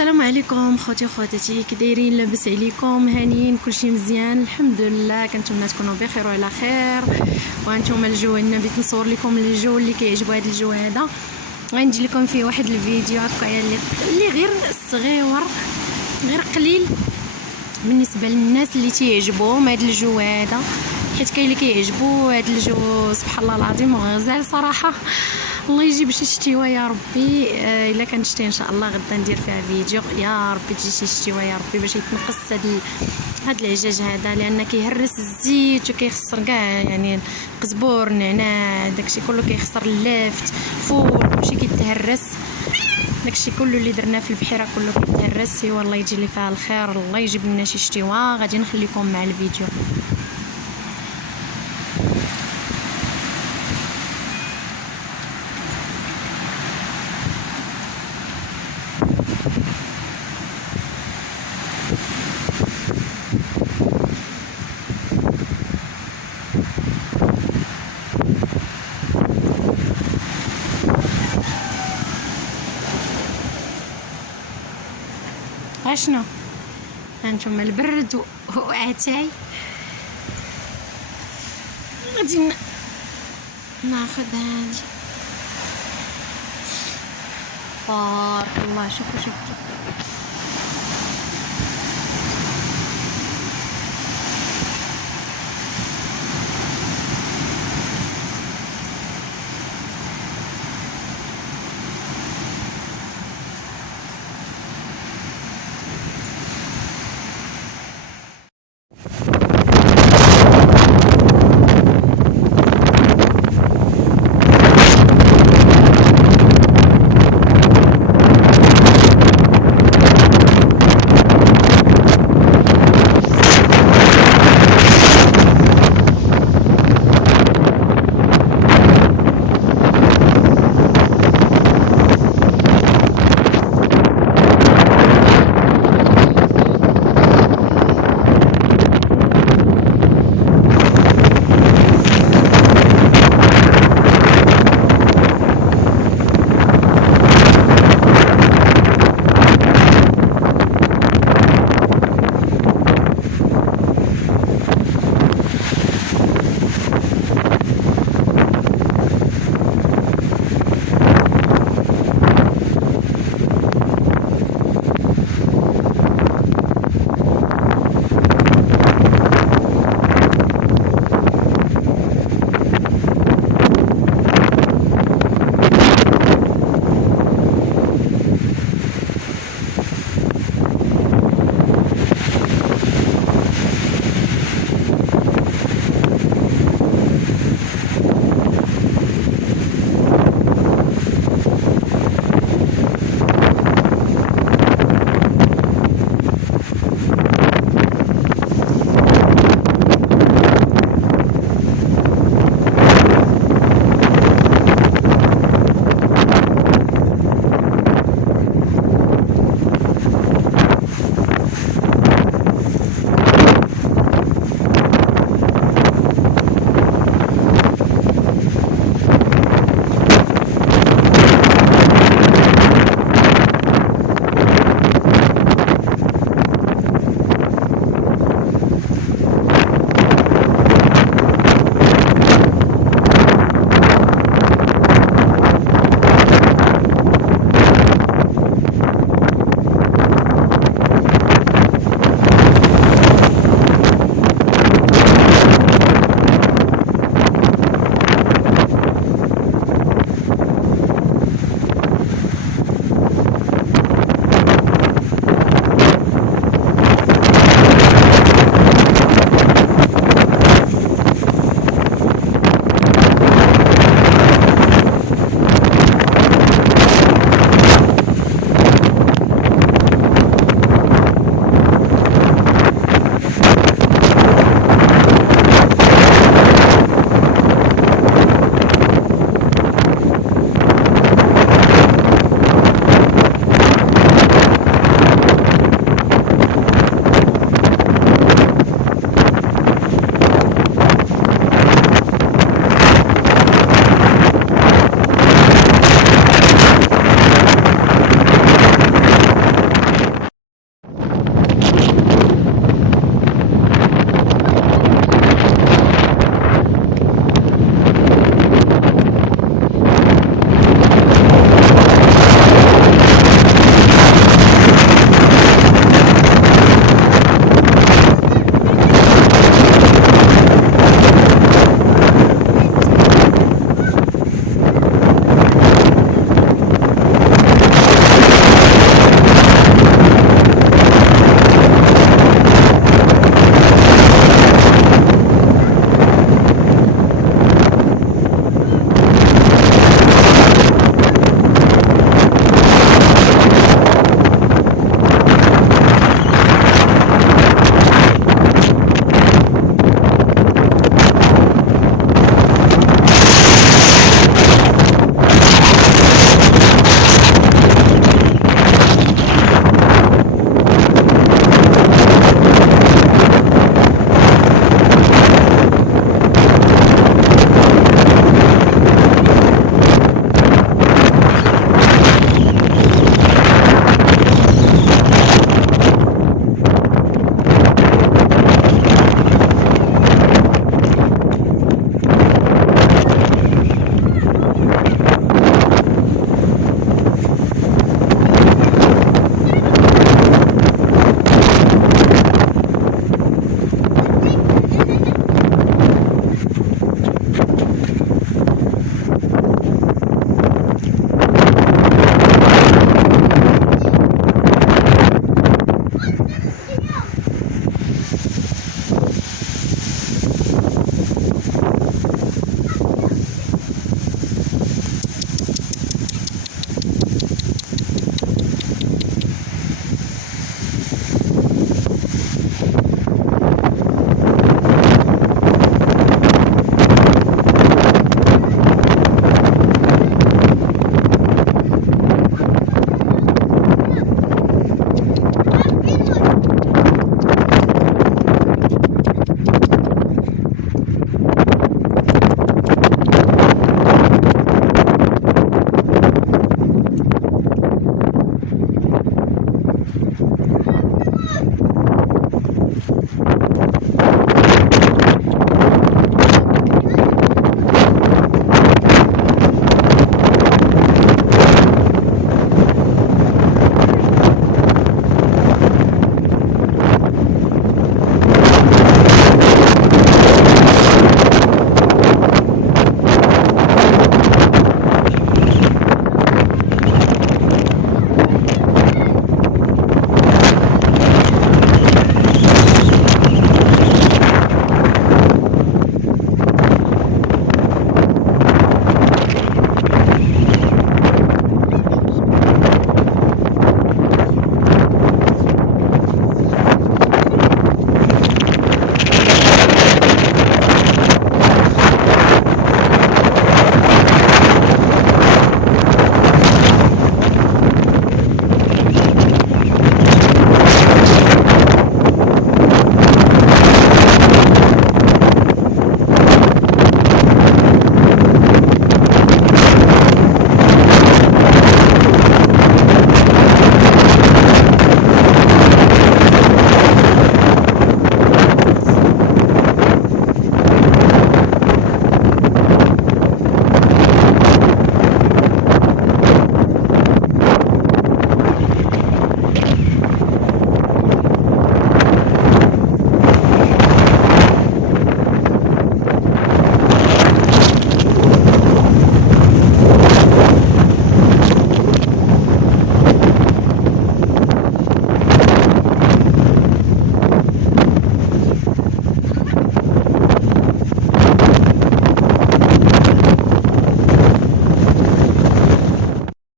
السلام عليكم خوتي وخواتاتي، كي دايرين؟ لاباس عليكم؟ هانيين؟ كلشي مزيان الحمد لله. كنتمنى تكونوا بخير وعلى خير. وانتم الجو هنا بغيت نصور لكم الجو اللي كيعجبو هذا الجو هذا. غندير لكم فيه واحد الفيديو هكايا اللي غير صغيور، غير قليل بالنسبه للناس اللي تيعجبهم هذا الجو هذا، حيت كاين اللي كيعجبو هذا الجو سبحان الله العظيم وغزال صراحه. الله يجيب شي شتيوه يا ربي. الا كان شتي ان شاء الله غدا ندير فيها فيديو يا ربي، تجي شي شتيوه يا ربي باش يتنقص هاد العجاج هذا، لان كيهرس الزيت وكيخسر كاع يعني القزبور النعناع داكشي كله كيخسر، اللافت فول كلشي كيتهرس، داكشي كله اللي درناه في البحيره كله كيتهرس. والله يجي لي فيها الخير، الله يجيب لنا شي شتيوه. غادي نخليكم مع الفيديو. اشنو هانتوما البرد وعتاي. غادي ناخذ هادي. بارك الله. شوفوا